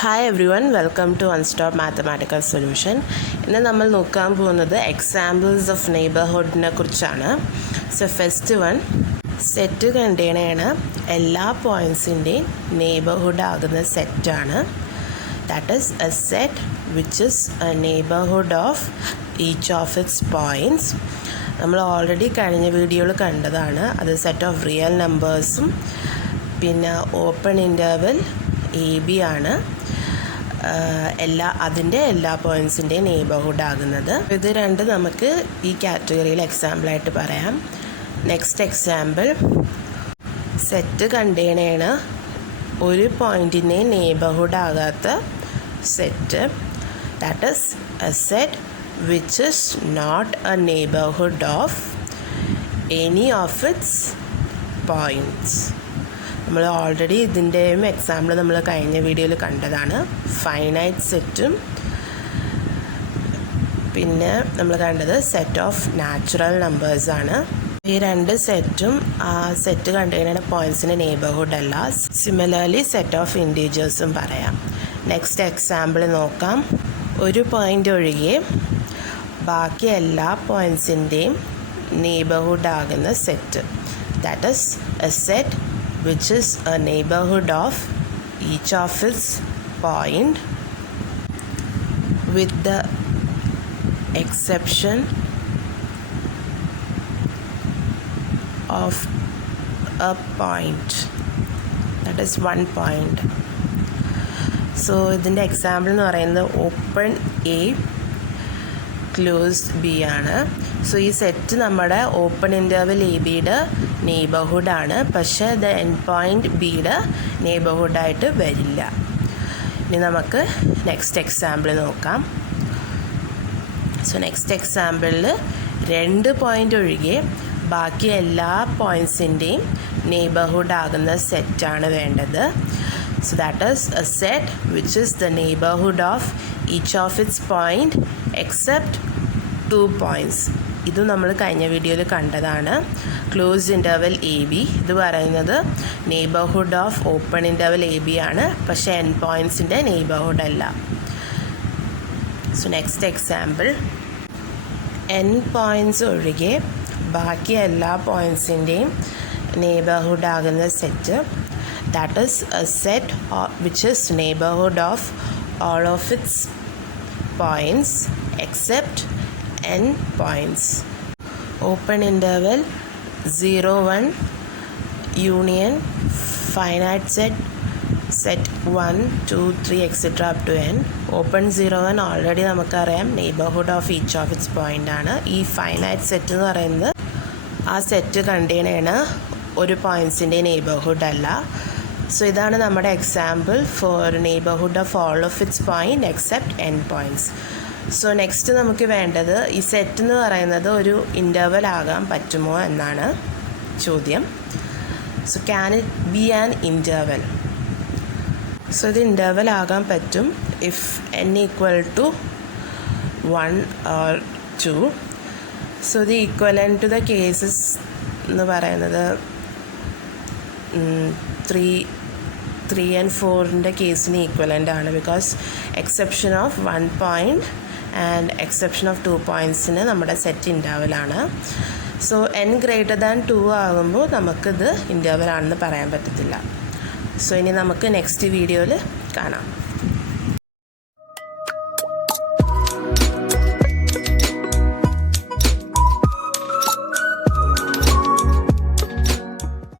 Hi everyone, welcome to One Stop Mathematical Solution. ഇന്ന് നമ്മൾ നോക്കാൻ പോകുന്നത് എക്സാമ്പിൾസ് ഓഫ് നെയ്ബർഹുഡിനെ കുറിച്ചാണ്. So first one, set contain ചെയ്യണ എല്ലാ പോയിൻറ്റ്സിൻ്റെയും നെയ്ബർഹുഡ് ആകുന്ന സെറ്റാണ്. That is a set which is A neighbourhood of each of its points. നമ്മൾ ഓൾറെഡി കഴിഞ്ഞ വീഡിയോയിൽ കണ്ടതാണ്. അത് സെറ്റ് ഓഫ് റിയൽ നമ്പേഴ്സും പിന്നെ ഓപ്പൺ ഇൻ്റർവൽ AB ആണ് അതിൻ്റെ എല്ലാ പോയിൻറ്റ്സിൻ്റെയും നെയ്ബർഹുഡ് ആകുന്നത്. ഇത് രണ്ട് നമുക്ക് ഈ കാറ്റഗറിയിൽ എക്സാമ്പിളായിട്ട് പറയാം. നെക്സ്റ്റ് എക്സാമ്പിൾ, സെറ്റ് കണ്ടെയ്ൻ ചെയ്യണ ഒരു പോയിൻറ്റിൻ്റെ നെയ്ബർഹുഡ് ആകാത്ത set. That is a set which is not a neighbourhood of any of its points. നമ്മൾ ഓൾറെഡി ഇതിൻ്റെയും എക്സാമ്പിൾ നമ്മൾ കഴിഞ്ഞ വീഡിയോയിൽ കണ്ടതാണ്. ഫൈനൈറ്റ് സെറ്റും പിന്നെ നമ്മൾ കണ്ടത് സെറ്റ് ഓഫ് നാച്ചുറൽ നമ്പേഴ്സാണ്. ഈ രണ്ട് സെറ്റും ആ സെറ്റ് കണ്ടെയ്ൻ പോയിൻറ്റ്സിൻ്റെ നെയ്ബർഹുഡ് അല്ല. സിമിലർലി സെറ്റ് ഓഫ് ഇൻറ്റീജേഴ്സും പറയാം. നെക്സ്റ്റ് എക്സാമ്പിൾ നോക്കാം. ഒരു പോയിൻ്റ് ഒഴികെ ബാക്കി എല്ലാ പോയിൻറ്റ്സിൻ്റെയും നെയ്ബർഹുഡ് ആകുന്ന set. That is a set which is a neighborhood of each of its point with the exception of a point, that is one point. So ഇതിൻ്റെ example എന്ന് പറയുന്നത് ഓപ്പൺ A ക്ലോസ്ഡ് B ആണ്. So ഈ set നമ്മുടെ open interval ABയുടെ നെയ്ബർഹുഡാണ്, പക്ഷേ the end point ബിയുടെ നെയ്ബർഹുഡായിട്ട് വരില്ല. ഇനി നമുക്ക് നെക്സ്റ്റ് എക്സാമ്പിൾ നോക്കാം. സോ നെക്സ്റ്റ് എക്സാമ്പിളിൽ രണ്ട് പോയിൻ്റ് ഒഴികെ ബാക്കി എല്ലാ പോയിൻറ്റ്സിൻ്റെയും നെയ്ബർഹുഡ് ആകുന്ന സെറ്റാണ് വേണ്ടത്. So that is a set which is the neighbourhood of each of its point except 2 points. ഇത് നമ്മൾ കഴിഞ്ഞ വീഡിയോയിൽ കണ്ടതാണ്. ക്ലോസ്ഡ് ഇൻ്റർവൽ AB ഇത് പറയുന്നത് neighbourhood of open interval AB ആണ്, പക്ഷേ എൻ പോയിൻറ്റ്സിൻ്റെ നെയ്ബർഹുഡ് അല്ല. So next example, N points ഒഴികെ ബാക്കി എല്ലാ പോയിൻറ്റ്സിൻ്റെയും നെയ്ബർഹുഡ് ആകുന്ന set. That is a set which is neighbourhood of all of its points except n points. Open interval 0 1 union finite set 1 2 3 etc. up to n. Open 0 1 already നമുക്കറിയാം neighbourhood of each of its point ആണ്. ഈ finite set എന്ന് പറയുന്നത് ആ set contain ചെയ്യണ ഒരു പോയിൻറ്റ്സിൻ്റെ neighbourhood അല്ല. So ഇതാണ് നമ്മുടെ example for neighbourhood of all of its point except n points. So next നമുക്ക് വേണ്ടത്, ഈ സെറ്റ് എന്ന് പറയുന്നത് ഒരു ഇൻ്റർവൽ ആകാൻ പറ്റുമോ എന്നാണ് ചോദ്യം. So can it be an interval? So ഇത് ഇൻ്റർവൽ ആകാൻ പറ്റും if n equal to 1 or 2. So ഇത് ഈക്വലൻ്റ് ടു ദ കേസസ് എന്ന് പറയുന്നത് 3 and 4ൻ്റെ കേസിന് ഈക്വലൻ്റ് ആണ്. Because exception of 1 point and exception of 2 pointsന് നമ്മുടെ സെറ്റ് ഇൻ്റർവലാണ്. സോ n ഗ്രേറ്റർ ദാൻ 2 ആകുമ്പോൾ നമുക്കിത് ഇൻ്റർവൽ ആണെന്ന് പറയാൻ പറ്റത്തില്ല. സോ ഇനി നമുക്ക് നെക്സ്റ്റ് വീഡിയോയിൽ കാണാം.